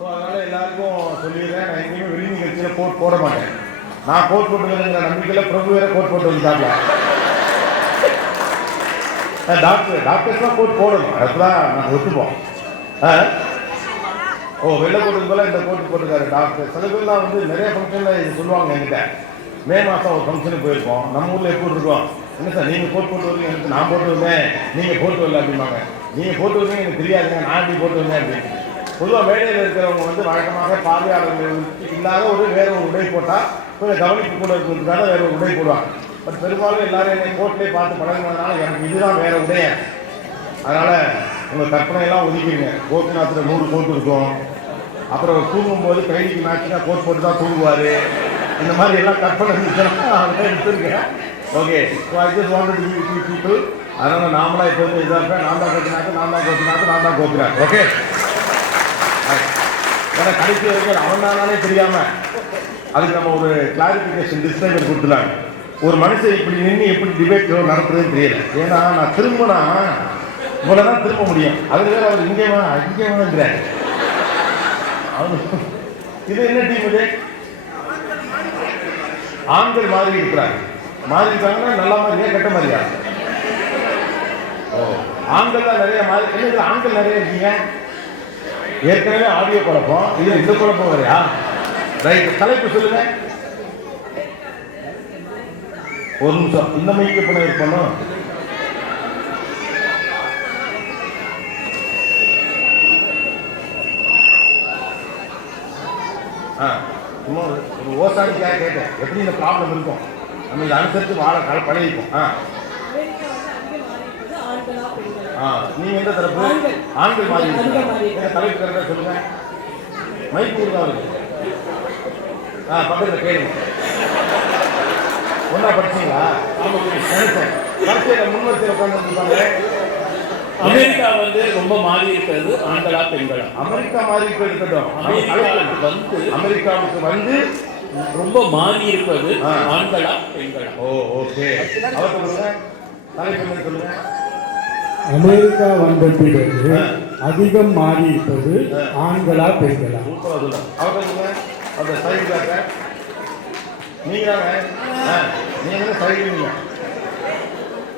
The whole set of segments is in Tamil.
ஸோ அதனால் எல்லாருக்கும் சொல்லிடுறேன். நான் எங்கேயுமே வெளி நிகழ்ச்சியில் கோட் போட மாட்டேன். நான் கோட் போட்டுக்கிறேங்கிற நம்பிக்கையில் பிரபு வேற கோட் போட்டு வந்துட்டாங்க டாக்டர் டாக்டர்ஸ்லாம் கோட் போடணும். அதுதான் நாங்கள் ஒத்துப்போம். ஆ? ஓ வெள்ளை கோட்டுக்கு போல இந்த கோட்டு போட்டுருக்காரு டாக்டர் சில பேர்லாம் வந்து நிறைய ஃபங்க்ஷனில் இது சொல்லுவாங்க என்கிட்ட. மே மாதம் ஒரு ஃபங்க்ஷனுக்கு போயிருக்கோம். நம்ம ஊரில் எப்படி இருக்கோம்? என்ன சார் நீங்கள் கோட் போட்டு வரீங்க எனக்கு நான் போட்டு வந்தேன். நீங்கள் போட்டு வரல அப்படிம்பாங்க. நீங்கள் போட்டு வரீங்க எனக்கு தெரியாதுங்க. நான் இப்படி போட்டு வந்தேன் அப்படின்னு. பொதுவாக மேடையில் இருக்கிறவங்க வந்து வழக்கமாக பார்வையாளர்கள் இல்லாத ஒரு வேற ஒரு உடை போட்டால் கொஞ்சம் கவனிப்பு கூட இருக்கிறதுக்காக வேற ஒரு உடை போடுவாங்க. பட் பெரும்பாலும் எல்லாரும் என்னை கோட்லேயே பார்த்து பழகினதுனால எனக்கு இதுதான் வேற உடைய அதனால் உங்கள் கற்பனையெல்லாம் ஒதுக்கிடுங்க. கோபிநாத்தில் நூறு கோட் இருக்கும். அப்புறம் தூங்கும்போது கைதிக்கு மேட்சிங்காக கோட் போட்டு தான் தூங்குவார். இந்த மாதிரி எல்லாம் கற்பனை எடுத்துருக்கேன். Okay so I just want to people அதனால் நாமளாக இப்போ இதாக இருப்பேன். நான் தான் கோபிநாத் நான் தான் கோபிநாத் நான் தான் கோபிநாத். ஓகே ஏன்னா கடைசி வரைக்கும் அவன் தானே தெரியாம அதுக்கு நம்ம ஒரு கிளாரிபிகேஷன் டிஸ்கிரைபர் கொடுத்துலாம் ஒரு மனுஷன் இப்படி நின்று எப்படி டிபேட் நடத்துறதுன்னு தெரியல. ஏன்னா நான் திரும்பினா இவ்வளோ தான் திரும்ப முடியும். அதுக்கு வேற அவர் இங்கே வா இங்கே வாங்கிறார். அவரு இது என்ன டீம் இது? ஆண்கள் மாதிரி இருக்கிறாங்க. மாறி இருக்காங்கன்னா நல்ல மாதிரியா கெட்ட மாதிரியா ஓ ஆண்கள் தான் நிறைய மாறி என்ன ஆண்கள் நிறைய இருக்கீங்க? ஏற்கனவே ஆடியோ குழப்பம். இது இந்த குழப்பம் வரையா? ரைட் தலைப்பு சொல்லுங்க. ஒரு நிமிஷம். இந்த மைக்கு பண்ண ஆ சும்மா ஒரு ஓசானிக்காக கேட்டேன். எப்படி இந்த ப்ராப்ளம் இருக்கும்? நம்ம இதை அனுசரித்து வாழ கல பழகிப்போம். ஆ. ஆ நீங்க எந்த தரப்பு? ஆண்கள். எங்க தலைப்பு கரெக்டாக சொல்லுங்க. மைக் அவருக்கு. ஆ பக்கத்தில் கேளுங்க. ஒன்றா படிச்சீங்களா? நினைச்சேன் கடைசியில் முன்வரிசையில் உட்காந்துருப்பாங்க அமெரிக்கா வந்து ரொம்ப மாறி இருக்கிறது ஆண்களா பெண்களா? அமெரிக்கா இப்போ இருக்கட்டும். அமெரிக்காவுக்கு வந்து அமெரிக்காவுக்கு வந்து ரொம்ப மாறி இருப்பது. ஆண்களா பெண்களா? ஓ ஓகே. அவர் சொல்லுங்க. தலைப்பு சொல்லுங்க. அமெரிக்கா வந்த பிறகு அதிகம் மாறி இருப்பது ஆண்களா பெண்களா? அந்த சைடு காக்க நீங்க தாங்க ஆ, நீங்க வந்து சைடு நீங்க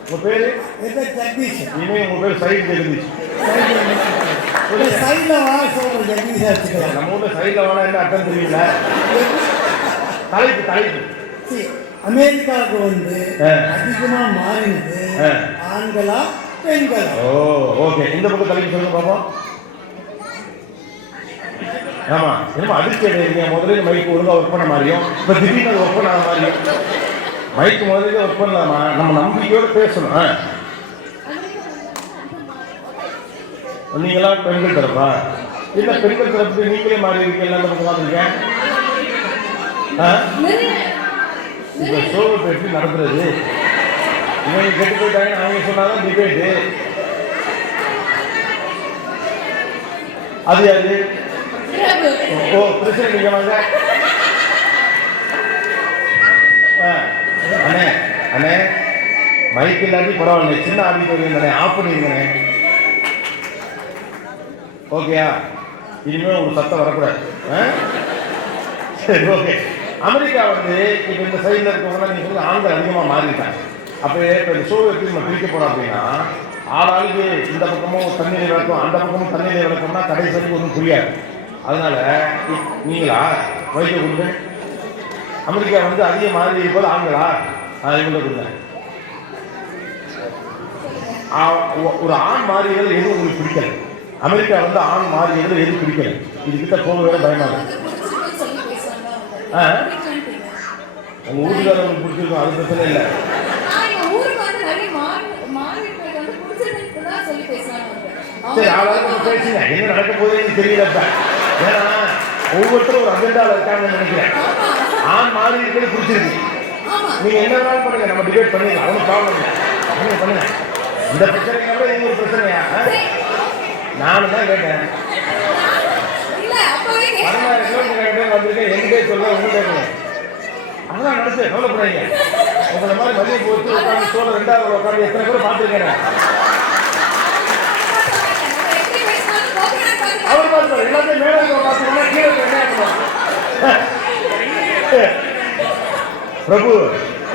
உங்க பேரு? ஜெகதீஷ். இனிமே உங்க பேர் சைடு ஜெகதீஷ். சைடில் வா சொல்ற ஜெகதீஷ் வச்சுக்கலாம் நம்ம ஊர்ல சைடுல வேணா என்ன அர்த்தம் தெரியல. தலைப்பு தலைப்பு. அமெரிக்காவுக்கு வந்து. அதிகமா மாறினது. ஆண்களா ஓ ஓகே இந்த பக்கம் தலைப்பு சொல்லுங்க பாப்போம். ஆமா என்னமோ அதிர்ச்சி அடைகிறீங்க முதல்ல மைக் ஒழுங்கா ஒர்க் பண்ண மாதிரியும் இப்ப திடீர்னு ஒர்க் பண்ணாத மாதிரியும். மைக் முதல்ல ஒர்க் பண்ணலாமா? நம்ம நம்பிக்கையோட பேசணும் ஆ. நீங்களா பெண்கள் தரப்பா? இல்ல பெண்கள் தரப்பு நீங்களே மாறி இருக்கீங்க பக்கம் பார்த்துருக்கேன் ஷோவை இப்போ எப்படி நடத்துறது? இவங்க கெட்டு போயிட்டாங்க அவங்க சொன்னாதான் டிபேட்டு அது அது ஓ பிரச்சனை நீங்க வாங்க. ஆ, அண்ணே அண்ணே மைக் இல்லாட்டி பரவாயில்ல சின்ன ஆடிட்டோரியம் தானே ஆஃப் பண்ணிருங்கண்ணே. ஓகேயா இனிமே ஒரு சத்தம் வரக்கூடாது? சரி ஓகே அமெரிக்கா வந்து இப்போ இந்த சைடில் இருக்கவங்கலாம் நீங்கள் சொல்லி ஆண்கள் அதிகமாக மாறிட்டாங்க. அப்போ இப்போ இந்த ஷோ எப்படி நம்ம பிரிக்க போகிறோம் அப்படின்னா ஆளாளுக்கு இந்த பக்கமும் தண்ணீர் விளக்கம் அந்த பக்கமும் தண்ணீர் விளக்கம்னா கடைசி வரைக்கும் ஒன்றும் புரியாது. அதனால நீங்களா? வைக்க கொடுங்க அமெரிக்கா வந்து அதிக மாதிரி போல் ஆண்களா? ஆ, இவங்க கொடுங்க ஆ, ஒரு ஆண் மாறிகள் எதுவும் உங்களுக்கு பிடிக்கல? அமெரிக்கா வந்து ஆண் மாறிகள் எதுவும் பிடிக்கல? இதுகிட்ட போக வேற பயமா இருக்கு. உங்க வீட்டுக்காரங்களுக்கு பிடிச்சிருக்கும் அது பிரச்சனை இல்லை. சரி ஆளாளுக்கு பேசுங்க என்ன நடக்க போகுதுன்னு தெரியலப்ப. ஏன்னா ஒவ்வொருத்தரும் ஒரு அஜெண்டாவில் இருக்காங்கன்னு நினைக்கிறேன். ஆண் மாறி இருக்கிறது பிடிச்சிருக்கு. நீங்க என்ன வேணாலும் பண்ணுங்க நம்ம டிபேட் பண்ணிடலாம். ஒன்றும் ப்ராப்ளம் இல்லை. நீங்க பண்ணுங்க. இந்த பிரச்சனையை விட இது ஒரு பிரச்சனையா? நானும் தான் கேட்டேன். பதினாறு கிலோமீட்டர் வந்திருக்கேன். எங்கே சொல்ல உங்க கேட்கணும் நடத்து கவலைப்படாதீங்க. உங்களை மாதிரி மதிய போட்டு உட்காந்து சோழ ரெண்டாவது உட்காந்து எத்தனை பேர் பார்த்துருக்கேன் அவர் பார்த்தாரு எல்லாத்தையும் மேலே பார்த்துக்கணும் பிரபு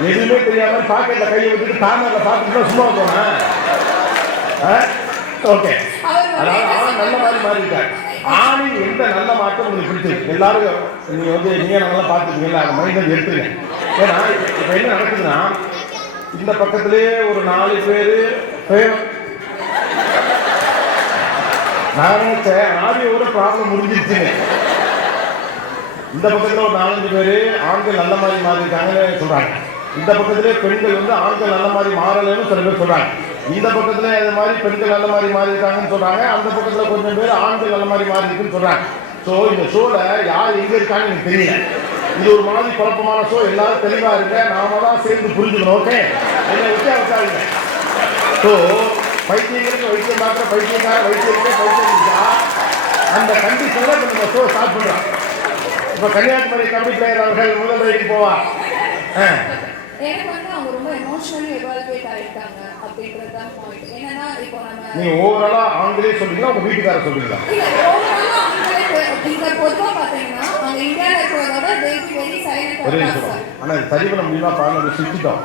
எதுவுமே தெரியாம பாக்கெட்ல கையை வச்சுட்டு கார்னர்ல பார்த்துட்டு சும்மா போனேன் ஓகே அதாவது அவன் நல்ல மாதிரி மாறிட்டார். ஆணின் எந்த நல்ல மாற்றம் உங்களுக்கு பிடிச்சிருக்கு? எல்லாரும் நீங்க வந்து நீங்க நல்லா பார்த்துருக்கீங்களா அந்த மைண்ட் எடுத்துருங்க. ஏன்னா இப்போ என்ன நடக்குதுன்னா இந்த பக்கத்திலேயே ஒரு நாலு பேர் நான் நினைச்சேன் ஆடியோட ப்ராப்ளம் முடிஞ்சிருச்சு இந்த பக்கத்துல ஒரு நாலஞ்சு பேர் ஆண்கள் நல்ல மாதிரி மாறிட்டாங்கன்னு சொல்றாங்க. இந்த பக்கத்திலே பெண்கள் வந்து ஆண்கள் நல்ல மாதிரி மாறலைன்னு சில பேர் சொல்றாங்க. இந்த பக்கத்துல அது மாதிரி பெண்கள் நல்ல மாதிரி மாறி இருக்காங்கன்னு சொல்றாங்க. அந்த பக்கத்துல கொஞ்சம் பேர் ஆண்கள் நல்ல மாதிரி மாறி இருக்குன்னு சொல்றாங்க. ஸோ இந்த ஷோல யார் எங்க இருக்காங்கன்னு எனக்கு தெரியல. இது ஒரு மாதிரி குழப்பமான ஷோ எல்லாரும் தெளிவா இருக்க நாம தான் சேர்ந்து புரிஞ்சுக்கணும் ஓகே என்ன விட்டு ஸோ பைத்தியங்களுக்கு வைத்தியம் பார்க்குற பைத்தியக்கார வைத்தியருக்கே பைத்தியம் இருக்கா? அந்த கண்டிஷனில் இப்போ நம்ம ஷோ ஸ்டார்ட் பண்ணுறோம். இப்போ கன்னியாகுமரி கபடி பிளேயர் அவர்கள் முதல் வரைக்கும் போவா? நீங்க ஓவராலா ஆண்களே சொல்றீங்களா உங்க வீட்டுக்கார சொல்றீங்களா? ஒரே நிமிஷம். ஆனா இது சரி பண்ண முடியுமா பாருங்க சுத்திட்டோம்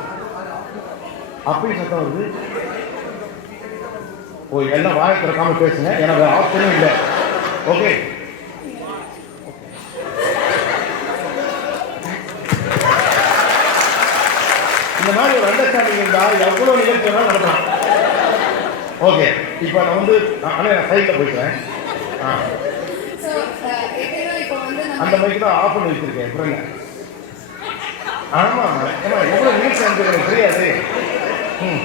அப்படி சத்தம் வருது. ஓ எல்லாம் வாயை திறக்காம பேசுங்க. எனக்கு ஆப்ஷனும் இல்லை. ஓகே? இந்த மாதிரி ஒரு அண்டர்ஸ்டாண்டிங் இருந்தால் எவ்வளோ நிகழ்ச்சி வேணாலும் ஓகே. இப்போ நான் வந்து ஆனால் நான் சைட்டில் போய்க்கிறேன். ஆ. இப்போ அந்த மைக்கு தான் ஆஃப் பண்ணி வச்சிருக்கேன். எப்படிங்க ஆமாம் ஏமா எவ்வளோ நியூஸ் எனக்கு தெரியாது. ம்.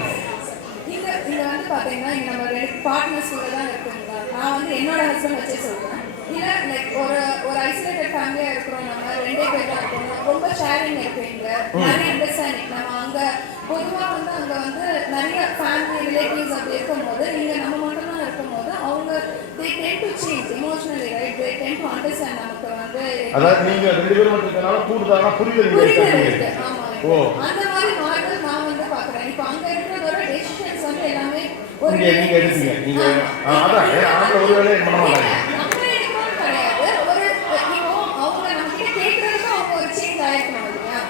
இங்க நம்ம ரெண்டு பார்ட்னர்ஸ் கூட தான் இருக்குங்களா நான் வந்து என்னோட ஹஸ்பண்ட் வச்சே சொல்றேன். இல்ல லைக் ஒரு ஒரு ஐசோலேட்டட் ஃபேமிலியா இருக்கிறோம். நம்ம ரெண்டே பேர் தான் இருக்கோம் ரொம்ப ஷேரிங் இருக்கு இங்க. நிறைய அண்டர்ஸ்டாண்டிங் நம்ம அங்க பொதுவா வந்து அங்க வந்து நிறைய ஃபேமிலி ரிலேட்டிவ்ஸ் அப்படி இருக்கும்போது இங்க நம்ம மட்டும் தான் இருக்கும்போது அவங்க they tend to change emotionally right? They tend to understand நமக்கு வந்து அதாவது நீங்க ரெண்டு பேரும் மட்டும் கூடுதலான புரிதல் இருக்கு. இருக்கு. ஆமா ஓ. அந்த மாதிரி மாறுதல் நான் வந்து பாக்குறேன் இப்போ அங்க இருக்கிறதோட டெசிஷன்ஸ் வந்து எல்லாமே ஒரு நீங்க நீங்க எடுத்தீங்க நீங்க அதான். ஆண்கள் ஒரு வேலையை பண்ண மாட்டாங்க?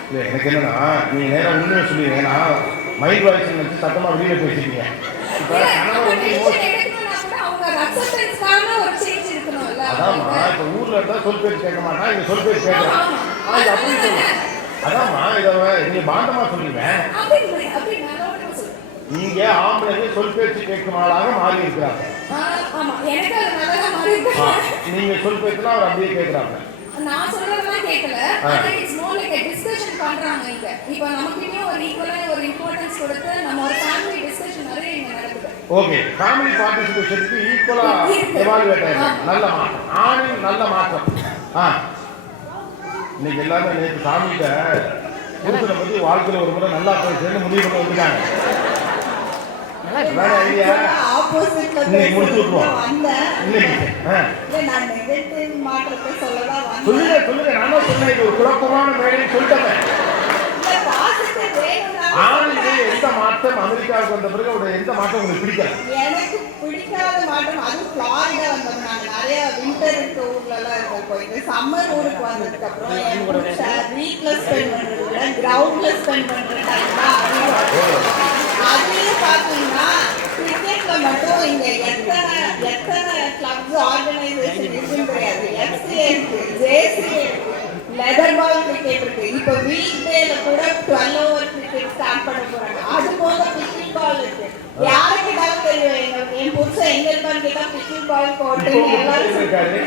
இல்ல எனக்கு என்னன்னா நீங்க நேரா உண்மையை சொல்லுவீங்க ஏன்னா மைண்ட் வாய்ஸ் வச்சு சத்தமா வெளியில பேசிட்டீங்க. அதாம்மா இப்ப ஊர்ல இருந்தா சொல் பேச்சு கேட்க மாட்டான் இங்க சொல் ஆமா. ஆ, இது அப்படி சொல்லு அதாம்மா இதை நீங்க பாண்டமா சொல்றீங்க அப்படி இல்லை, அப்படி நான் அதோட நீங்க ஆம்பளைங்க சொல் பேச்சு கேட்கும் ஆளாக மாறி இருக்கிறாங்க நீங்க சொல் பேச்சுனா அவர் அப்படியே கேட்கிறாங்க. நான் சொல்றதெல்லாம் கேட்கல இட்ஸ் மோர் லைக் டிஸ்கஷன் பண்றாங்க இங்க. இப்போ நமக்கிட்டயும் ஒரு ஈக்குவலா ஒரு இம்பார்ட்டன்ஸ் கொடுத்து நம்ம ஒரு ஃபேமிலி டிஸ்கஷன் நிறைய இங்க நடக்குது. ஓகே ஃபேமிலி பார்ட்டிசிபேஷனுக்கு ஈக்குவலா இருக்கு. எவாலுவேட் ஆயிருக்கு ஆமா. நல்ல மாற்றம். ஆணின் நல்ல மாற்றம். ஆ. இன்னைக்கு எல்லாமே நேற்று சாமிகிட்ட புருஷனை பத்தி வாழ்க்கையில ஒரு முறை நல்லா சேர்ந்து முடிவு பண்ணி வந்துட்டாங்க சொல்லுங்க சொல்லுங்க. நானும் சொன்னேன் இது ஒரு குழப்பமான மேடைன்னு சொல்லிட்டேன். எந்த மாற்றம் அமெரிக்காவுக்கு வந்த பிறகு அவருடைய எந்த மாற்றம் உங்களுக்கு பிடிக்கல? எனக்கு பிடிக்காத மாற்றம் அதுவும் ஃப்ளாரிடா வந்தோம் நாங்க. நிறைய வின்டர் இருக்க ஊர்ல எல்லாம் இருக்க போயிட்டு சம்மர் ஊருக்கு வந்ததுக்கு அப்புறம் என் புருஷன் வீட்ல ஸ்பெண்ட் பண்றதை விட கிரவுண்ட்ல ஸ்பெண்ட் டைம் தான் அதிகம் அதுலயும் பாத்தீங்கன்னா கிரிக்கெட்ல மட்டும் இங்க எத்தனை எத்தனை கிளப்ஸ் ஆர்கனைசேஷன் இருக்குன்னு தெரியாது. எஃப்சிஏ இருக்கு ஜேசிஏ லெதர் பால் கிரிக்கெட் இருக்கு. இப்போ வீக் டேல கூட டுவெல் ஓவர் கிரிக்கெட் ஸ்டார்ட் பண்ண போறாங்க. அது போக பிச்சிங் பால் இருக்கு. யாருக்கு கேட்டாலும் தெரியும் என் புருஷன் எங்க இருக்கான்னு கேட்டா பிச்சிங் பால் எல்லாரும் புருஷன் இருக்காரு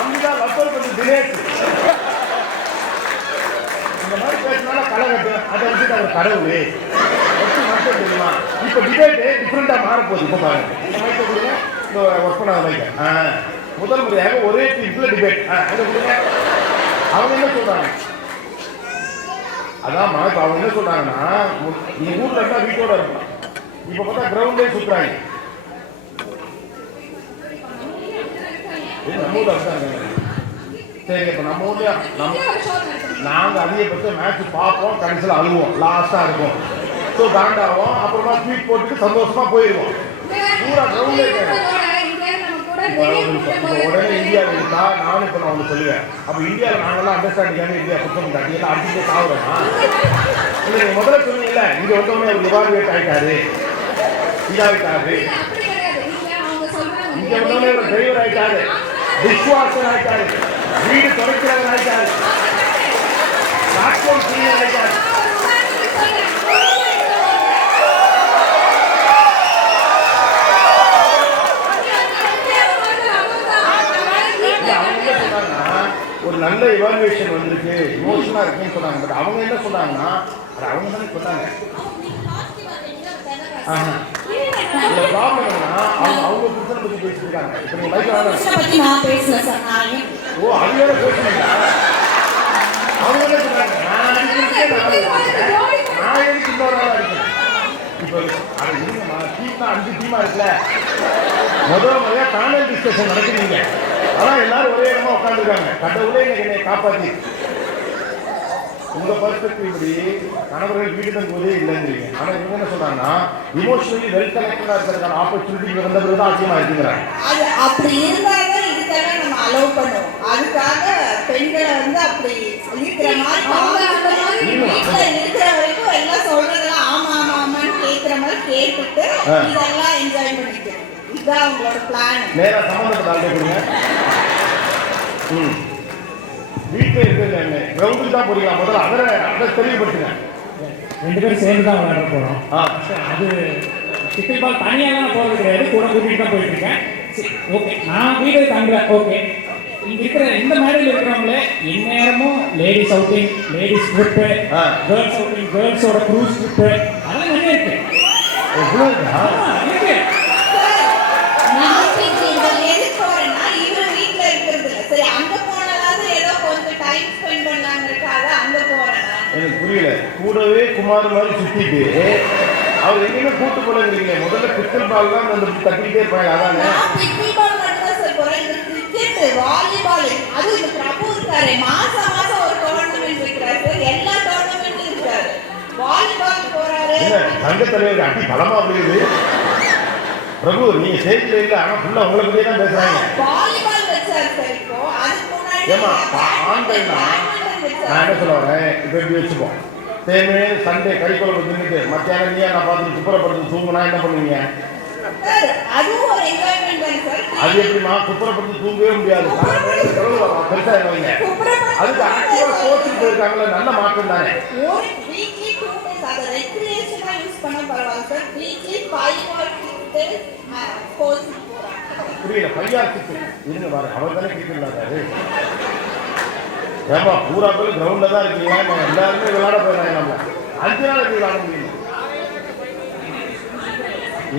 அங்கதான் ரப்பர் பண்ணி தினேஷ் இந்த மாதிரி பேசினால களை கட்டும் அதை வச்சுட்டு அவர் கடவுள். எப்படி மட்டும் தெரியுமா? இப்போ டிபேட்டு டிஃப்ரெண்டாக மாறப்போகுது இப்போ பாருங்க. இந்த ஒர்க் பண்ண மைக்கை முதல் முறையாக ஒரே டீம்ல டிபேட் அவங்க என்ன சொல்றாங்க? அதான்மா இப்போ அவங்க என்ன சொல்றாங்கன்னா நீ ஊர்ல இருந்தா வீட்டோட இருக்கலாம். இப்போ பார்த்தா கிரவுண்டே சுத்துறாங்க. நம்ம ஊர்ல இருக்காங்க. சரி இப்போ நம்ம ஊர்ல நம்ம இங்கே ஒரு ஷோ நடக்குது நாங்க அதிகபட்சம் மேட்ச் பார்ப்போம் கடைசியில் அழுவோம். லாஸ்டா இருக்கும் ஸோ காண்டாவோம் அப்புறமா ஸ்வீட் போட்டுட்டு சந்தோஷமா போயிடுவோம் பூரா கிரவுண்டே உடனே இந்தியாவில் இருக்கா நானும் இப்போ நான் ஒன்று சொல்லுவேன். அப்போ இந்தியாவில் நாங்கெல்லாம் அண்டர்ஸ்டாண்டிங்காக இந்தியா குற்றம் பண்ணாட்டி எல்லாம் அடிச்சுட்டு சாகுறோமா இல்லை நீங்கள் முதல்ல சொன்னீங்கல்ல இங்கே வந்தவொடனே அவர் இவால்வேட் ஆகிட்டாரு இதாகிட்டாரு. இங்கே வந்தவொடனே ஒரு டிரைவர் ஆகிட்டாரு விஸ்வாசன் ஆகிட்டாரு வீடு துடைக்கிறவர் ஆகிட்டாரு பிளாட்ஃபார்ம் கிளீனர் ஆகிட்டாரு நான் ஒரு நல்ல இவாலுவேஷன் வந்திருக்கு. இமோஷனாக இருக்குன்னு சொன்னாங்க. பட் அவங்க என்ன சொன்னாங்கன்னா அது அவங்க தானே சொன்னாங்க. இந்த ப்ராப்ளம் என்னன்னா அவங்க அவங்க புருஷனை பற்றி இப்போ நீங்கள் லைஃப் நான் நான் ஓ அது வேற பேசுனீங்களா? அஞ்சு டீமா இருக்குல்ல முதல் முறையா பேனல் டிஸ்கஷன் நடக்குறீங்க அதான் எல்லாரும் ஒரே இடமா உட்காந்துருக்காங்க கடவுளே இன்னைக்கு என்னை காப்பாத்தி உங்க பர்ஸ்பெக்டிவ் இப்படி கணவர்கள் வீடு தங்குவதே இல்லைங்கிறீங்க ஆனா இவங்க என்ன சொல்றாங்கன்னா இமோஷனலி வெல் கனெக்டடா இருக்கிறதுக்கான ஆப்பர்ச்சுனிட்டி வந்த பிறகு தான் அதிகமா இருக்குங்கிறாங்க அது அப்படி இருந்தாங்க இதுக்காக நம்ம அலோவ் பண்ணுவோம். அதுக்காக பெண்களை வந்து அப்படி இருக்கிற மாதிரி அவங்க அந்த மாதிரி வீட்டுல இருக்கிற வரைக்கும் எல்லாம் சொல்றதெல்லாம் ஆமா ஆமா ஆமான்னு கேட்கிற மாதிரி கேட்டுட்டு இதெல்லாம் என்ஜாய் பண்ணிட்டு இதுதான் அவங்களோட பிளான் நேரா சம்பந்தப்பட்ட ஆள்கிட்ட கொடுங்க ம் வீட்டில் இருக்கிறது என்ன கிரவுண்டுக்கு தான் போறீங்களா முதல்ல அதை அதை தெளிவுபடுத்துங்க ரெண்டு பேரும் சேர்ந்து தான் விளையாட போகிறோம் அது கிரிக்கெட் பால் தனியாக தான் போகிறது கிடையாது கூட கூட்டிகிட்டு தான் போயிட்டு இருக்கேன் ஓகே நான் வீடு தங்குறேன் ஓகே இருக்கிற இந்த மேடையில் இருக்கிறவங்களே எந்நேரமும் ladies outing ladies trip. Girls outing கேர்ள்ஸோட cruise trip அதெல்லாம் நிறைய இருக்கு. எவ்வளோ இருக்கா? ஆமா, இருக்கு. எனக்கு புரியல. கூடவே குமார் மாதிரி சுத்திட்டு. அவர் எங்கேயுமே கூட்டு போலங்கிறீங்க முதல்ல கிறிஸ்டல் பால் தான் தட்டிக்கிட்டே இருப்பாங்க அதானே நான் பிக்கிள் பால் மட்டும் தான் சார் போறேன் இது கிரிக்கெட் வாலிபால் அதுவும் இந்த பிரபு இருக்காரு. மாசம் மாசம் ஒரு டோர்னமெண்ட் இருக்கிறாரு. சார் எல்லா டோர்னமெண்ட்டும் இருக்காரு வாலிபால் போறாரு. என்ன தங்க தலைவர் அடி பலமா விழுகுது பிரபு நீங்க ஸ்டேஜ்ல இல்ல ஆனா ஃபுல்லா உங்களை தான் பேசுறாங்க. வாலிபால் வச்சாரு சார் இப்போ. அதுக்கு முன்னாடி ஏமா ஆண்கள்னா badminton நான் வச்சாரு என்ன சொல்ல வரேன்? இப்போ எப்படி வச்சுப்போம். தேமே சண்டே கறிக்குழம்பு தின்னுட்டு மத்தியானம் நான் பார்த்து குப்புறப்படுத்து தூங்குனா என்ன பண்ணுவீங்க? அது எப்படிமா குப்புறப்படுத்து தூங்கவே முடியாது. பெருசா வைங்க. அதுக்கு ஆக்டிவா கோச்சுக்கு போயிருக்காங்களே நல்ல மாற்றம் தானே? புரியல பையா கிட்டு இருங்க பாரு அவர் தானே கிட்டு இல்லாதாரு ஏமா பூரா பேர் கிரவுண்ட்ல தான் இருக்கீங்க. எல்லாருமே விளையாட போயிடறாங்க நம்ம அஞ்சு நாள் விளையாட முடியும்?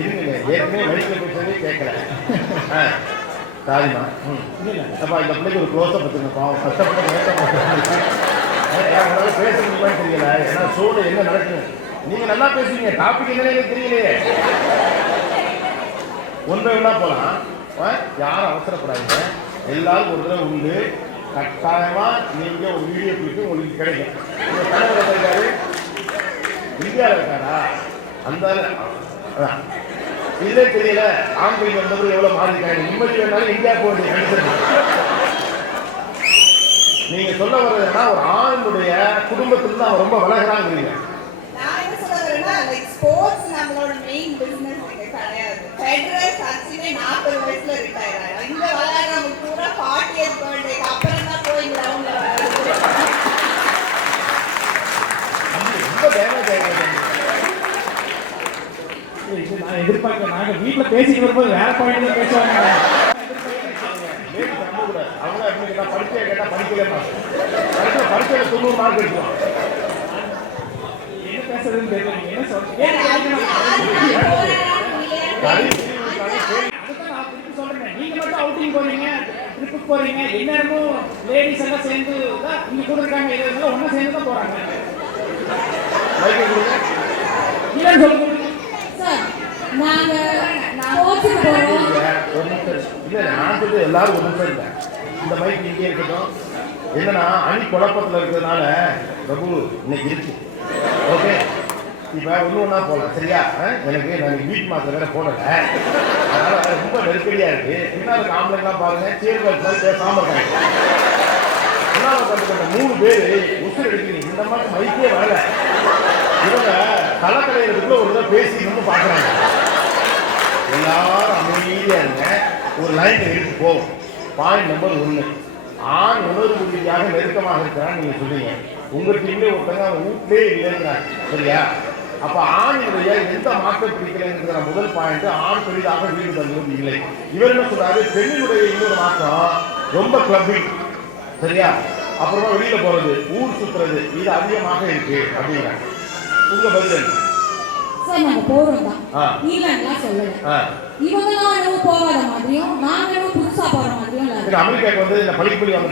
இருங்க ஏற்கனவே மைக்கில் பேசுறதே கேட்கல ஆ சாரிம்மா. ம். அப்பா இந்த பிள்ளைக்கு ஒரு க்ளோஸப் வச்சுருங்க பாவம். கஷ்டப்பட்டு மேக்கப் பேச முடியுமான்னு தெரியல. ஏன்னா சூடு என்ன நடக்கும் நீங்கள் நல்லா பேசுவீங்க. டாபிக் என்னன்னு எனக்கு தெரியலையே. ஒன்றை வேணா போகலாம் யாரும் அவசரப்படாதீங்க. எல்லாரும் ஒரு தடவை உண்டு. கட்டாயமா நீங்கள் ஒரு வீடியோ கிளிப்பு உங்களுக்கு கிடைக்கும். உங்கள் கணவர் எங்க இருக்காரு? இந்தியாவில் இருக்காரா? அந்த அதான். இதே தெரியல. பெண் வந்தவர் எவ்வளவு மாறி இருக்காங்க. நிம்மதி வேணாலும் இந்தியா போக நீங்க சொல்ல வர்றதுன்னா ஒரு ஆணுடைய குடும்பத்திலிருந்து அவன் ரொம்ப விலகிறாங்கிறீங்க நான் என்ன சொல்ல வரேன்னா லைக் ஸ்போர்ட்ஸ் நம்மளோட மெயின் பிசினஸ் கிடையாது. ஃபெடரல் சச்சினே நாற்பது வயசுல ரிட்டையர் ஆயிடும் இங்க விளையாடுறவங்க பூரா ஃபார்ட்டி இயர்ஸ் பர்த்டேக்கு அப்புறம் தான் போய் கிரவுண்ட்ல விளையாடுறது ரொம்ப டேமேஜ் ஆகிடுது இது நான் எதிர்பார்க்கல நாங்கள் வீட்டில் பேசிட்டு வரும்போது வேற பாயிண்ட்ல பேசுவாங்க. அவங்க எப்படி கேட்டா படிச்சே கேட்டா படிக்கவே மாட்டேன் தொண்ணூறு மார்க் என்ன பேசுறதுன்னு தெரியல நீங்க என்ன சொல்றீங்க சொல்றேன் நீங்க மட்டும் அவுட்டிங் போறீங்க ட்ரிப்புக்கு போறீங்க எல்லாருமும் லேடிஸ் எல்லாம் சேர்ந்து தான் இங்க கூட இருக்காங்க இது எல்லாம் சேர்ந்து தான் போறாங்க இல்லைன்னு சொல்லுங்க நாங்க கோச்சுக்கு போறோம் ஒரு நிமிஷம் இல்ல நான் எல்லாரும் ஒரு நிமிஷம் இல்லை. இந்த மைக் இங்கே இருக்கட்டும். என்னன்னா அணி குழப்பத்தில் இருக்கிறதுனால பிரபு இன்னைக்கு இருக்கு. ஓகே இப்போ ஒன்று ஒன்றா போகலாம் சரியா? எனக்கு நான் வீட்டு மாத்திரை வேற போடலை. அதனால் ரொம்ப நெருக்கடி இருக்குது இருக்கு பின்னால ஆம்பளைங்களாம் பாருங்க சேர்கள் இருக்காங்க. மூணு பேர் உசுர் எடுக்கிறீங்க. இந்த மாதிரி மைக்கே வரல. இவங்க கலக்கலையிறதுக்குள்ள ஒரு தான் பேசி வந்து பாக்குறாங்க. எல்லாரும் அமைதியாக இருங்க. ஒரு லைன் எடுத்து போகும் பாயிண்ட் நம்பர் ஒன்று ஆண் உணர்வு ரீதியாக நெருக்கமாக இருக்கிறான்னு நீங்கள் சொல்லுங்க உங்கள் டீம்ல ஒருத்தங்க அவன் வீட்டிலே இல்லைங்கிறாங்க. சரியா? அப்போ ஆணுடைய எந்த மாற்றம் பிடிக்கலைங்கிற முதல் பாயிண்ட் ஆண் பெரிதாக வீடு தள்ளுவது இல்லை. இவர் என்ன சொல்றாரு? பெண்ணுடைய இன்னொரு மாற்றம். ரொம்ப கிளப்பிங் சரியா? அப்புறமா வெளியில போறது ஊர் சுத்துறது இது அதிகமாக இருக்கு அப்படிங்கிறாங்க. உங்க பதில் என்ன? சார் நாங்க போறோம் தான். இல்லைன்னா சொல்லல. என்னவோ போகாத மாதிரியும் நாங்க என்னவோ புதுசா போற மாதிரியும் இல்ல வந்து இந்த பழிக்கு பழி வந்து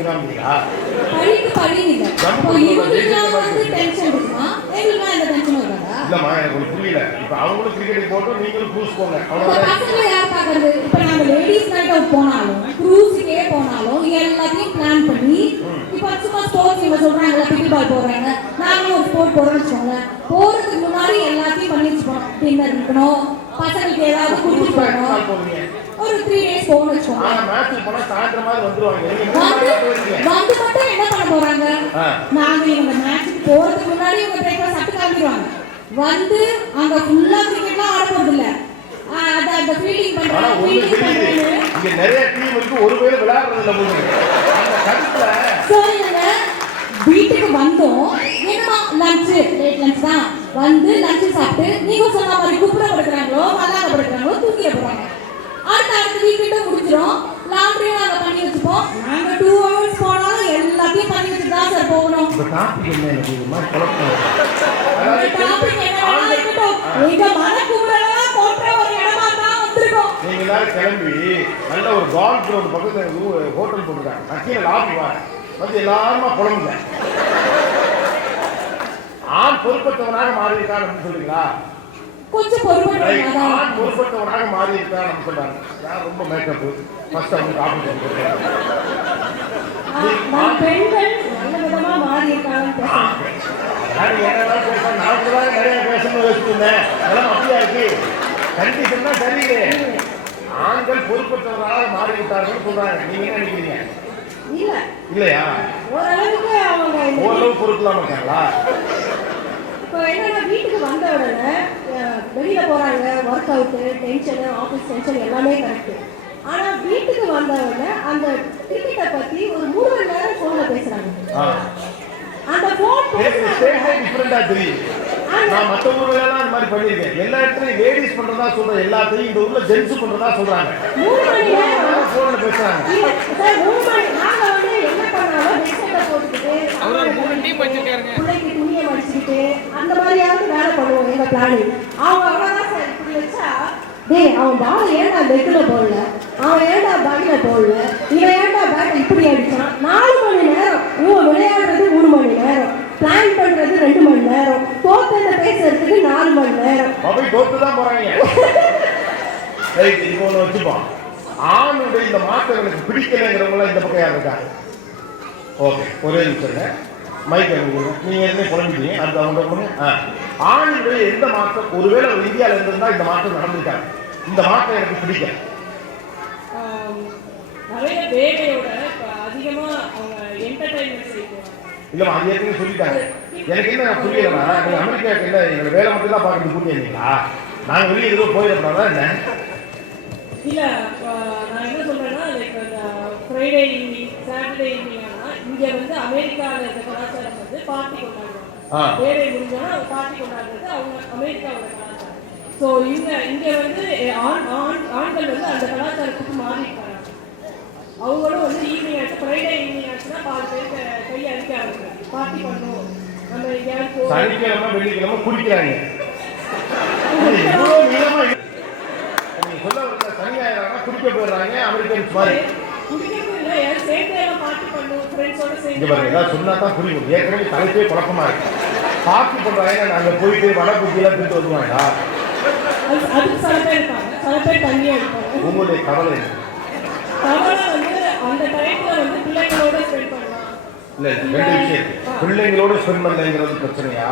டென்ஷன் இருக்குமா? எங்களுக்குலாம் எந்த டென்ஷனும் இருக்காதா? இல்லம்மா எனக்கு ஒரு புரியல. இப்ப அவங்களும் கிரிக்கெட்டுக்கு போட்டோம் நீங்களும் க்ரூஸ் போங்க. இப்ப அவ்வளவுதான். பசங்களை யார் பாக்குறது இப்ப நாங்க லேடிஸ் நைட் அவுட் போனாலும் க்ரூஸுக்கே போனாலும் எல்லாத்தையும் பிளான் பண்ணி இப்ப சும்மா ஸ்போர்ட்ஸ் இவங்க சொல்றாங்கல்ல பிக்கி பால் போடுறாங்க. நாங்களும் ஒரு ஸ்போர்ட் போறோம்னு வச்சுக்கோங்க போறதுக்கு முன்னாடி எல்லாத்தையும் டின்னர் இருக்கணும். பசங்களுக்கு ஏதாவது குடிச்சு போகணும் ஒரு த்ரீ டேஸ் போகணும்னு வச்சுக்கோங்க. மேட்ச் வந்து மட்டும் என்ன பண்ண போறாங்க. நாங்க இவங்க மேட்ச்சுக்கு போறதுக்கு முன்னாடி இவங்க பிரேக்ஃபாஸ்ட் சாப்பிட்டு கிளம்பிடுவாங்க. வந்து அங்க ஃபுல்லா கிரிக்கெட்லாம் ஆட போறது இல்ல. அது அந்த ஃபீல்டிங் பண்றாங்க ஒண்ணு ஃபீல்டிங் தெரியுது. பண்றாங்க இங்க நிறைய டீம் இருக்கு. ஒரு பேர் விளையாடுறது இல்ல போது அந்த கருத்துல சோ இவங்க வீட்டுக்கு வந்தோம். என்னமா லஞ்ச் லேட் லஞ்ச் தான். வந்து லஞ்ச் சாப்பிட்டு நீங்க சொன்ன மாதிரி குப்புற படுக்கிறாங்களோ மல்லாங்க படுக்கிறாங்களோ தூக்கிட போறாங்க. அடுத்த அடுத்த வீக்கெண்டும் முடிச்சிடும் லாண்ட்ரியும் நாங்க பண்ணி வச்சுப்போம். நாங்க டூ ஹவர்ஸ் போனாலும் எல்லாத்தையும் பண்ணி வச்சுட்டு தான் சார் போகணும். இருக்கட்டும். எங்க மனக்குமுறலெல்லாம் போன்ற ஒரு இடமா தான் வந்திருக்கோம். நீங்க எல்லாரும் கிளம்பி நல்ல ஒரு கால்ஃப் கிரவுண்ட் பக்கத்துல ஹோட்டல் போட்டுருக்காங்க. கீழே லாபி வாங்க வந்து எல்லாருமா புலம்புங்க. ஆண் பொறுப்பற்றவனாக மாறி இருக்கான் அப்படின்னு சொல்றீங்களா? கொஞ்சம் பொறுப்பற்றவனாக மாறி இருக்கான் அப்படின்னு சொல்றாங்க. நான் ரொம்ப மேக்கப் ஃபர்ஸ்ட் அவங்க காப்பி நான் பெண்கள் நல்ல விதமா மாறி இருக்காங்கன்னு பேசுறேன். நான் பேசுறேன் நான் கூட நிறைய பேசணும்னு வச்சுருந்தேன் அதெல்லாம் அப்படியா இருக்கு? கண்டிஷன் தான் சரியில்லை. ஆண்கள் பொறுப்பற்றவராக மாறிவிட்டார்கள் சொல்றாங்க. நீங்க என்ன நினைக்கிறீங்க? இல்ல. இல்லையா? ஓரளவுக்கு அவங்க ஓரளவு பொறுப்பில்லாம இருக்காங்களா? இப்போ என்னன்னா வீட்டுக்கு வந்த உடனே வெளியில போறாங்க work out tension office tension எல்லாமே கரெக்ட் ஆனா வீட்டுக்கு வந்த உடனே அந்த கிரிக்கெட்டை பத்தி ஒரு மூணு மணி நேரம் போன்ல பேசுறாங்க. அந்த போன் டிஃப்ரெண்டா தெரியும் நான் மற்ற ஊர்லாம் அந்த மாதிரி பண்ணியிருக்கேன். எல்லா இடத்துலயும் லேடிஸ் பண்றதா சொல்றேன் எல்லாத்தையும் இந்த ஊர்ல ஜென்ஸ் பண்றதா சொல்றாங்க. மூணு மணி நேரம் போன்ல பேசுறாங்க இல்ல, சார், மூணு மணி நாங்க வந்து என்ன போட்டுக்கிட்டு, பிள்ளைக்கு துணியை மடிச்சுக்கிட்டு, அந்த மாதிரியாவது வேலை பண்ணுவோம் எங்க planning. அவங்க அவ்வளவுதான் சார் இப்படி வச்சா, டேய், அவன் ball ஏன்டா net-ல போடல? அவன் ஏன்டா ball-ல போடல? இவன் ஏன்டா bat இப்படி அடிச்சான்? நாலு மணி நேரம். விளையாடுறது மூணு மணி நேரம். plan பண்றது ரெண்டு மணி நேரம். தோத்தத்தை பேசுறதுக்கு நாலு மணி நேரம். தான் போறாங்க ரைட் இப்போ ஒன்று வச்சுப்போம் ஆணுடைய இந்த மாற்றங்களுக்கு பிடிக்கலைங்கிறவங்கள இந்த பக்கம் யார் இருக்காங்க ஓகே ஒரே நிமிஷம் மைக் கொடுங்க நீங்க எதுவுமே குழம்பிட்டீங்க அடுத்து அவங்க கொடுங்க ஆ. ஆணுடைய எந்த மாற்றம் ஒருவேளை ஒரு இந்தியாவில் இருந்திருந்தா இந்த மாற்றம் நடந்திருக்காங்க இந்த மாற்றம் எனக்கு பிடிக்கல. ஆம், நிறைய வேலையோட இப்போ அதிகமாக அவங்க என்டர்டைன்மெண்ட் செய்வாங்க. இல்லைம்மா அது ஏற்கனவே சொல்லிட்டாங்க. எனக்கு என்ன புரியலன்னா நீங்க அமெரிக்காவுக்கு இல்லை எங்களை வேலை மட்டும் தான் பார்க்கறது கூட்டியிருந்தீங்களா நாங்கள் வெளியே எதுவும் போயிடக்கூடாதா என்ன? இல்லை நான் என்ன சொல்கிறேன்னா like Friday evening Saturday evening இங்கே வந்து அமெரிக்காவில் இருக்க கலாச்சாரம் வந்து பார்ட்டி. கொண்டாடுவாங்க. வேலை முடிஞ்சோன்னா பார்ட்டி கொண்டாடுறது அவங்க அமெரிக்காவோட கலாச்சாரம். ஸோ இங்கே இங்கே வந்து ஆண் ஆண் ஆண்கள் வந்து அந்த கலாச்சாரத்துக்கு மாறிட்டாங்க. அவங்களும் வந்து ஈவினிங் ஆச்சு ஃப்ரைடே ஈவினிங் ஆச்சுன்னா பாதி பேர் க- அடிக்க ஆரம்பிக்கிறாங்க. பார்ட்டி பண்ணணும் நம்ம எங்கேயாவது சனிக்கிழமை வெள்ளிக்கிழமை குடிக்கிறாங்க சொல்ல சனி குடிக்க போயிடுறாங்க மாதிரி இங்க பாருங்க ஏதாவது சொன்னா தான் புரியும். ஏற்கனவே தலைப்பே குழப்பமா இருக்கு. பார்ட்டி பண்றாங்க நாங்க போயிட்டு வடை குட்டியெல்லாம் திட்டு வருவாங்களா உங்களுடைய கவலை இல்ல ரெண்டு விஷயம். பிள்ளைங்களோட ஸ்பெண்ட் பிரச்சனையா?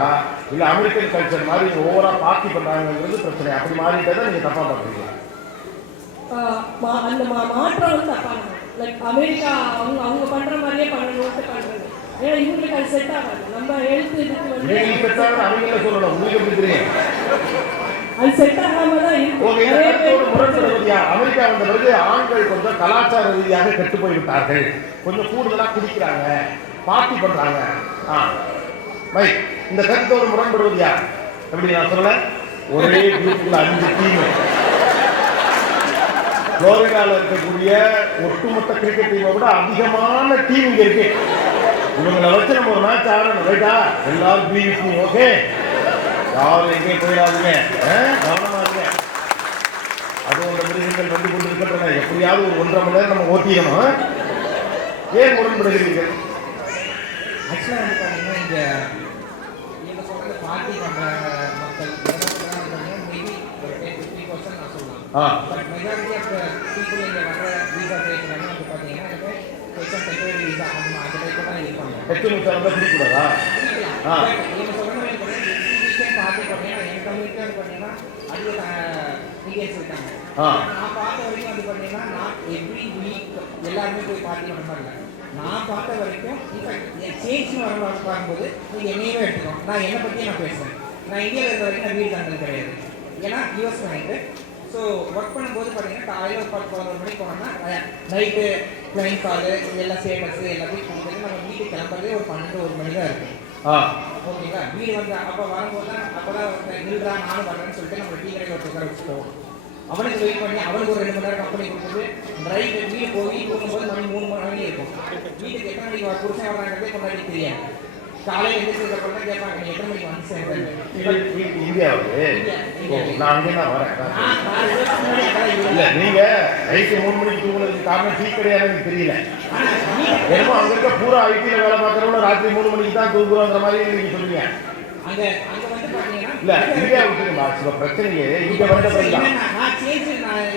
இல்ல அமெரிக்கன் கல்ச்சர் மாதிரி ஓவரா பார்ட்டி பண்றாங்கிறது பிரச்சனை அப்படி மாறிட்டா நீங்க தப்பா பாக்குறீங்க ஆஹ் மா- அந்த மாற்றம் வந்து லைக் அமெரிக்கா அவங்க அவங்க பண்ற மாதிரியே பண்ணணும்னு பண்றது. ஏன்னா இவங்களுக்கு அது செட் ஆகாது. நம்ம ஹெல்த் இதுக்கு வந்து அவங்கள சொல்லணும். உங்களுக்கு எப்படி தெரியும்? அது செட் ஆகாம தான் இருக்கு. அமெரிக்கா வந்த பிறகு ஆண்கள் கொஞ்சம் கலாச்சார ரீதியாக கெட்டு போய்விட்டார்கள். கொஞ்சம் கூடுதலா குடிக்கிறாங்க. பார்ட்டி பண்றாங்க. ஆ. வை இந்த கருத்தோடு முரண்படுவதியா? எப்படி நான் சொல்ல ஒரே குரூப்புக்குள்ள அஞ்சு டீம் புளோரிடால இருக்கக்கூடிய ஒட்டுமொத்த கிரிக்கெட் டீமை விட அதிகமான டீம் இங்கே இருக்கு. இவங்களை வச்சு நம்ம ஒரு மேட்ச் ஆடணும் ரைட்டா எல்லாரும் பிவிசி ஓகே யாரும் எங்கேயும் போயிடாதீங்க. ஆ? இருங்க அது ஒரு மிருகங்கள் வந்து கொண்டு இருக்கின்றன எப்படியாவது ஒரு ஒன்றரை மணி நேரம் நம்ம ஓட்டிடணும் ஏன் முரண்படுகிறீர்கள் ஆக்சுவலாக வந்து பார்த்தீங்கன்னா இங்கே நீங்கள் சொல்கிற பார்ட்டி பண்ணுற மக்கள் நிமிஷம் இருந்தால் பிடிக்கூடாதா ஆ. பார்த்தீங்கன்னா நான் பார்த்த வரைக்கும் அது பார்த்தீங்கன்னா நான் எவ்ரி வீக் எல்லாருமே போய் பார்ட்டி பண்ண நான் பார்த்த வரைக்கும் இன்ஃபேக்ட் சேஞ்ச்னு பார்க்கும்போது நீங்கள் என்னையவே எடுத்துக்கணும் நான் என்னை பற்றியே நான் பேசுவேன் நான் இந்தியாவில் இருந்த வரைக்கும் நான் வீடு தந்தது கிடையாது. ஏன்னா யூஎஸ் வாங்கிட்டு ஸோ ஒர்க் பண்ணும்போது பார்த்தீங்கன்னா காலையில் ஒரு பத்து பதினோரு மணிக்கு போனோம்னா நைட்டு கிளைண்ட் காலு இதெல்லாம் ஸ்டேட்டஸ் எல்லாத்தையும் கொடுத்துட்டு நம்ம வீட்டுக்கு கிளம்புறதே ஒரு பன்னெண்டு ஒரு மணி தான் இருக்கும். ஆ. ஓகேங்களா? வீடு வந்து அப்போ வரும்போது தான் அப்போ தான் நில்றா நானும் வரேன்னு சொல்லிட்டு நம்ம டீ கடையில் ஒரு உட்கார வச்சுட்டோம் அவனுக்கு வெயிட் பண்ணி அவனுக்கு ஒரு ரெண்டு மணி நேரம் கம்பெனி கொடுத்துட்டு ரைட் வீடு போய் தூங்கும்போது மணி மூணு மணி இருக்கும். வீட்டுக்கு எத்தனை மணிக்கு புருஷன் வர்றாங்கிறதே கொண்டாடி தெரியாது. காலையில் எந்திரிச்சதுக்கு அப்புறம் தான் கேட்பாங்க நீ எத்தனை மணிக்கு வந்து சேர்ந்தேன் இது இது இந்தியாவுக்கு. ஓ நான் அங்கே தான் வரேன். இல்ல இல்லை நீங்க நைட்டு மூணு மணிக்கு தூங்குனதுக்கு காரணம் டீ தெரியல. என்னமோ அங்க இருக்க பூரா ஐடில வேலை பார்க்கறவங்க ராத்திரி மூணு மணிக்கு தான் தூங்குறோங்கிற மாதிரி நீங்க சொல்லுவீங்க அங்க அங்க வந்து இல்ல சில பிரச்சனையே. இங்க வந்த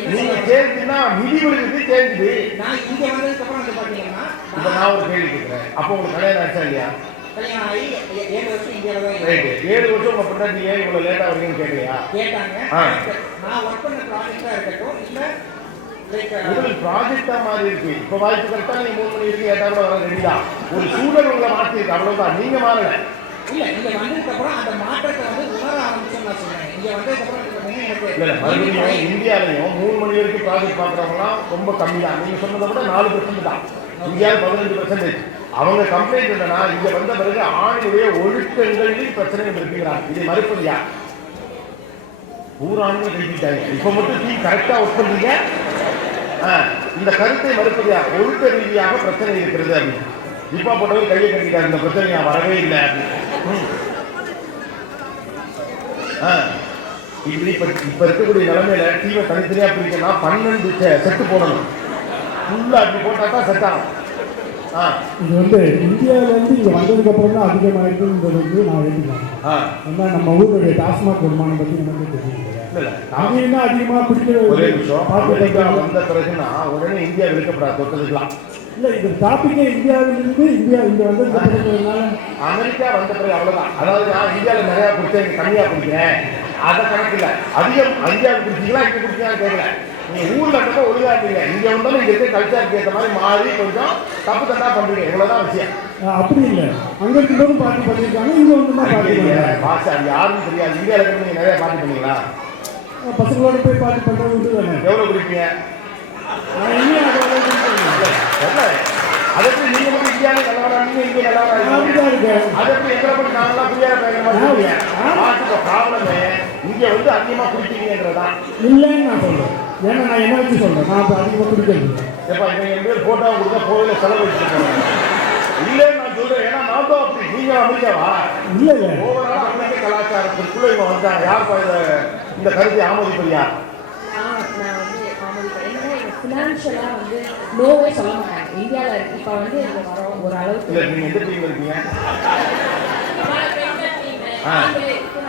நீங்க? சேர்ந்துன்னா மிதி விழுகுது சேர்ந்துது. நான் இங்க வந்ததுக்கு அப்புறம் வந்து பாத்தீங்கன்னா இப்ப நான் ஒரு கேள்வி கேட்கிறேன் அப்போ உங்களுக்கு கல்யாணம் ஆச்சா இல்லையா? கல்யாணம் ஆகி ஏழு வருஷம் இந்தியாவில் தான் ரைட்டு. ஏழு வருஷம் உங்க பொண்டாட்டி ஏன் இவ்வளவு லேட்டா வரீங்கன்னு கேட்கலையா? கேட்டாங்க. ஆ. நான் ஒர்க் பண்ண இருக்கட்டும் இல்ல லைக் உங்களுக்கு ப்ராஜெக்டா மாதிரி இருக்கு. இப்ப வாய்ப்பு கரெக்டா நீங்க மூணு மணி இருக்கு ஏட்டா கூட வர ஒரு சூழல் உங்களை மாற்றி இருக்கு அவ்வளவுதான். நீங்க மாறல. இல்ல இங்க வந்ததுக்கு அப்புறம் அந்த மாற்றத்தை வந்து உணர ஆரம்பிச்சேன்னு நான் இங்க வந்ததுக்கு அப்புறம் வந்து பாத்தீங்கன்னா இல்ல இல்ல. எனக்கு இந்தியாலையும் மூணு மணி வரைக்கும் ப்ராஜெக்ட் பார்க்குறவங்களாம் ரொம்ப கம்மி தான் நீங்க சொன்னதை விட நாலு பெர்சென்ட் தான். இந்தியாவில் பதினஞ்சு பெர்சன்டேஜ் அவங்க கம்ப்ளைண்ட் என்னன்னா இங்க வந்த பிறகு ஆணுடைய ஒழுக்கங்களில் பிரச்சனைகள் இருக்குங்கிறாங்க இதை மறுப்பது யார் பூராணுமே கைவிட்டாங்க இப்ப மட்டும் டீ கரெக்டா ஒர்க் பண்றீங்க ஆ, இந்த கருத்தை மறுப்பது யார் ஒழுக்க ரீதியாக பிரச்சனை இருக்கிறது அப்படின்னு. இப்பா போட்டவர் கையை கட்டிட்டார். இந்த பிரச்சனை நான் வரவே இல்லை அப்படின்னு. ம். ஆ. இப்படி இப்ப இப்ப இருக்கக்கூடிய நிலைமையில டீமை தனித்தனியா பிரிக்கணும்னா பன்னெண்டு செட்டு போடணும். ஃபுல்லா அப்படி போட்டா தான் செட் ஆகும் இது வந்து இந்தியாவிலேருந்து இங்கே வந்ததுக்கு அப்புறம் தான் அதிகமாயிருக்குங்கிறது வந்து நான் ஏற்றுக்கிறேன் ஆ. ஏன்னா நம்ம ஊருடைய டாஸ்மாக் வருமானம் பற்றி நமக்கு தெரியும். தான் அதிகமாக பிடிக்கிற ஒரே நிமிஷம். வந்த பிறகுனா உடனே இந்தியா விற்கப்படாது தொட்டதுக்கலாம் இல்லை இது டாப்பிக்கே இந்தியாவிலிருந்து இந்தியா இங்கே அப்புறம்னால அமெரிக்கா வந்த பிறகு அவ்வளவுதான். அதாவது நான் இந்தியாவில் நிறைய குடிச்சேன் இங்க கம்மியா குடிக்கிறேன். அதை கணக்கு இல்ல அதிகம் இந்தியாவுக்கு குடிச்சீங்களா இங்க குடிச்சீங்களான்னு கேட்கல நீங்க ஊர்ல மட்டும் ஒழுங்கா இருந்தீங்க இங்க வந்தாலும் இங்க இருக்க கல்ச்சருக்கு ஏற்ற மாதிரி மாறி கொஞ்சம் தப்பு தண்டா பண்றீங்க. இவ்வளவுதான் விஷயம். அப்படி இல்லை. அங்கே இருக்கும்போதும் பார்ட்டி பண்ணியிருக்காங்க. இங்கே வந்து பண்ணுறாங்க பாஷா யாருன்னு தெரியாது. இந்தியாவில் இருந்து நீங்க நிறைய பார்ட்டி பண்ணீங்களா? பசங்களோட போய் பார்ட்டி பண்ணுறது உண்டு தானே எவ்வளவு குடிப்பீங்க? நான் இனியும் அதை தெரியல. அது எப்படி நீங்க மட்டும் இந்தியாவில் நல்லவரா நீங்க இங்கே நல்லவரா இருக்கீங்க? அப்படிதான் இருக்கேன். அது எப்படி எங்களை மட்டும் நாங்களாம் குடியார பயங்கர மாதிரி ப்ராப்ளமே இங்க வந்து அதிகமா குடிப்பீங்கன்றதான் இல்லைன்னு நான் சொல்கிறேன் ஏன்னா நான் என்ன வச்சு சொல்கிறேன் நான் இப்போ அதிகமாக குடிக்கிறது இல்லை. எப்பா இவங்க என் பேர் போட்டோ கொடுத்தா கோவில செலவு வச்சுருக்காங்க இல்லைன்னு நான் சொல்றேன். ஏன்னா நான் தான் அப்படி நீங்க அமெரிக்காவா இல்லை இல்லை ஓவரால் அமெரிக்க கலாச்சாரத்திற்குள்ள இவங்க வந்தாங்க யாருப்பா இத இந்த கருத்தை எங்கள் ஃபினான்ஷியலாக வந்து நோவே சொல்ல மாட்டாங்க. இந்தியாவில் இருக்கு. இப்போ வந்து இங்கே வரோம் ஒரு அளவுக்கு. இல்ல நீங்க எந்த டீம் இருக்கீங்க? ஆ. ஆங்கிலேய